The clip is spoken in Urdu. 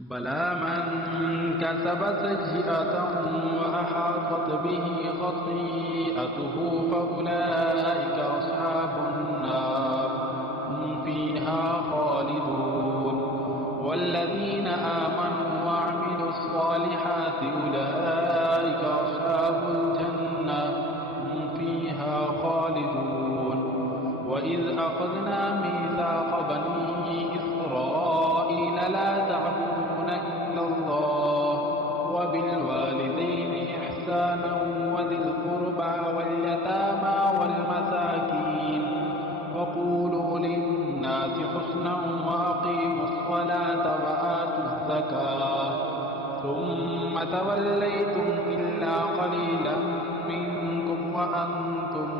بلى من كسب سيئة وأحاطت به خطيئته فأولئك أصحاب النار هم فيها خالدون والذين آمنوا وعملوا الصالحات أولئك أصحاب الجنة هم فيها خالدون وإذ أخذنا ميثاق بني إسرائيل لا تعبدون إلا الله وبالوالدين إحسانا وذي القربى واليتامى والمساكين وقولوا للناس حسنا وأقيموا الصلاة وآتوا الزكاة ثم توليتم إلا قليلا منكم وأنتم